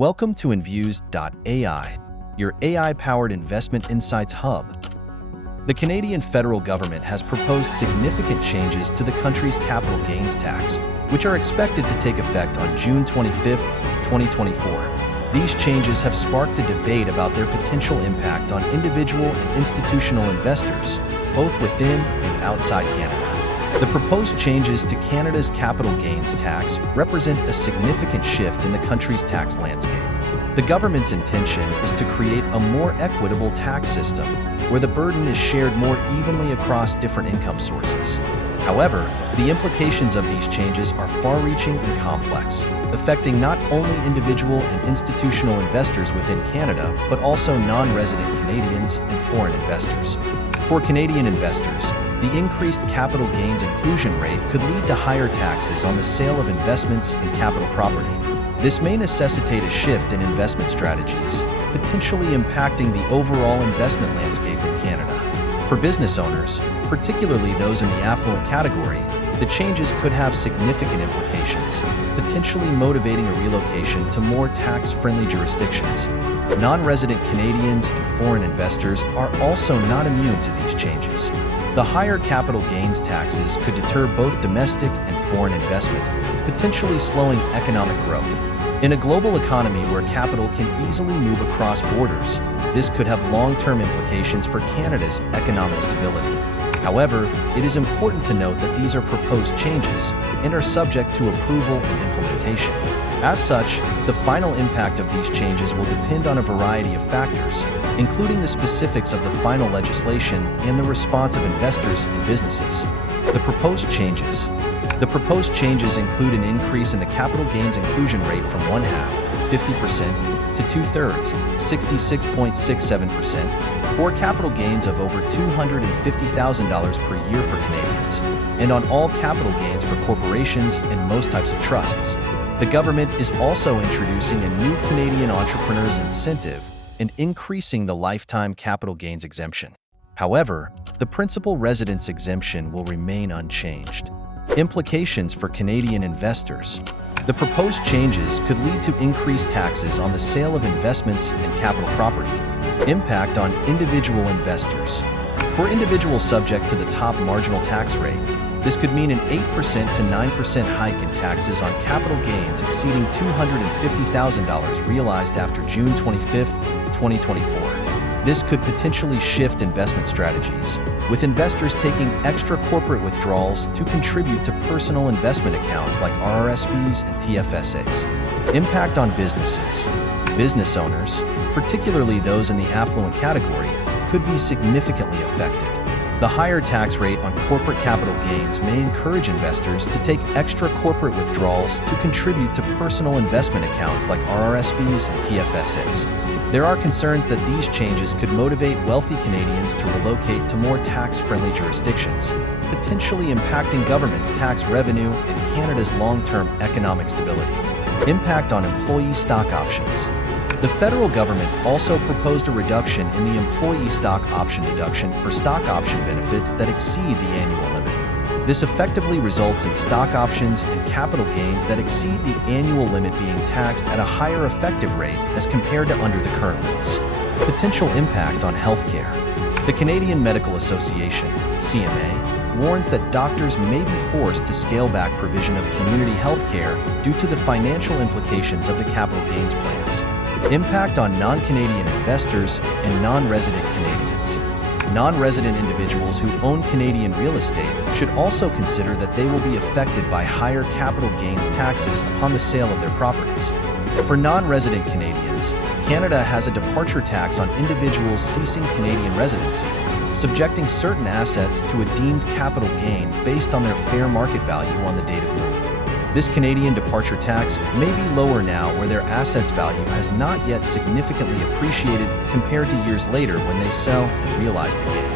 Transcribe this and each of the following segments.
Welcome to Enviews.ai, your AI-powered investment insights hub. The Canadian federal government has proposed significant changes to the country's capital gains tax, which are expected to take effect on June 25, 2024. These changes have sparked a debate about their potential impact on individual and institutional investors, both within and outside Canada. The proposed changes to Canada's capital gains tax represent a significant shift in the country's tax landscape. The government's intention is to create a more equitable tax system, where the burden is shared more evenly across different income sources. However, the implications of these changes are far-reaching and complex, affecting not only individual and institutional investors within Canada, but also non-resident Canadians and foreign investors. For Canadian investors, the increased capital gains inclusion rate could lead to higher taxes on the sale of investments and capital property. This may necessitate a shift in investment strategies, potentially impacting the overall investment landscape in Canada. For business owners, particularly those in the affluent category, the changes could have significant implications, potentially motivating a relocation to more tax-friendly jurisdictions. Non-resident Canadians and foreign investors are also not immune to these changes. The higher capital gains taxes could deter both domestic and foreign investment, potentially slowing economic growth. In a global economy where capital can easily move across borders, this could have long-term implications for Canada's economic stability. However, it is important to note that these are proposed changes and are subject to approval and implementation. As such, the final impact of these changes will depend on a variety of factors, including the specifics of the final legislation and the response of investors and businesses. The proposed changes include an increase in the capital gains inclusion rate from 1/2, 50%, to 2/3, 66.67%, for capital gains of over $250,000 per year for Canadians, and on all capital gains for corporations and most types of trusts. The government is also introducing a new Canadian Entrepreneurs Incentive and increasing the lifetime capital gains exemption. However, the principal residence exemption will remain unchanged. Implications for Canadian investors. The proposed changes could lead to increased taxes on the sale of investments and capital property. Impact on individual investors. For individuals subject to the top marginal tax rate, this could mean an 8% to 9% hike in taxes on capital gains exceeding $250,000 realized after June 25, 2024. This could potentially shift investment strategies, with investors taking extra corporate withdrawals to contribute to personal investment accounts like RRSPs and TFSAs. Impact on businesses. Business owners, particularly those in the affluent category, could be significantly affected. The higher tax rate on corporate capital gains may encourage investors to take extra corporate withdrawals to contribute to personal investment accounts like RRSPs and TFSAs. There are concerns that these changes could motivate wealthy Canadians to relocate to more tax-friendly jurisdictions, potentially impacting government's tax revenue and Canada's long-term economic stability. Impact on employee stock options. The federal government also proposed a reduction in the employee stock option deduction for stock option benefits that exceed the annual limit. This effectively results in stock options and capital gains that exceed the annual limit being taxed at a higher effective rate as compared to under the current rules. Potential impact on healthcare. The Canadian Medical Association, CMA, warns that doctors may be forced to scale back provision of community healthcare due to the financial implications of the capital gains plans. Impact on non-Canadian investors and non-resident Canadians. Non-resident individuals who own Canadian real estate should also consider that they will be affected by higher capital gains taxes upon the sale of their properties. For non-resident Canadians, Canada has a departure tax on individuals ceasing Canadian residency, subjecting certain assets to a deemed capital gain based on their fair market value on the date of move. This Canadian departure tax may be lower now where their assets value has not yet significantly appreciated compared to years later when they sell and realize the gain.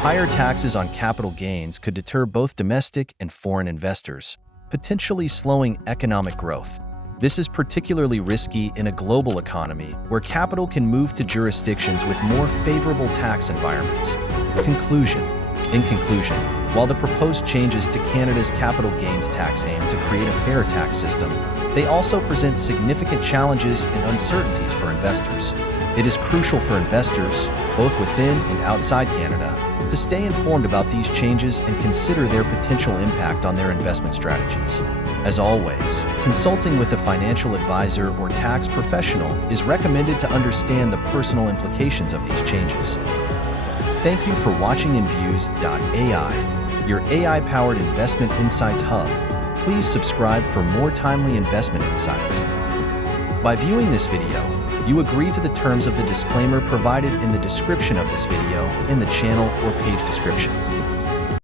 Higher taxes on capital gains could deter both domestic and foreign investors, potentially slowing economic growth. This is particularly risky in a global economy where capital can move to jurisdictions with more favorable tax environments. In conclusion, while the proposed changes to Canada's capital gains tax aim to create a fair tax system, They also present significant challenges and uncertainties for investors. It is crucial for investors, both within and outside Canada, to stay informed about these changes and consider their potential impact on their investment strategies. As always, consulting with a financial advisor or tax professional is recommended to understand the personal implications of these changes. Thank you for watching Infuse.ai, your AI-powered investment insights hub. Please subscribe for more timely investment insights. By viewing this video, you agree to the terms of the disclaimer provided in the description of this video in the channel or page description.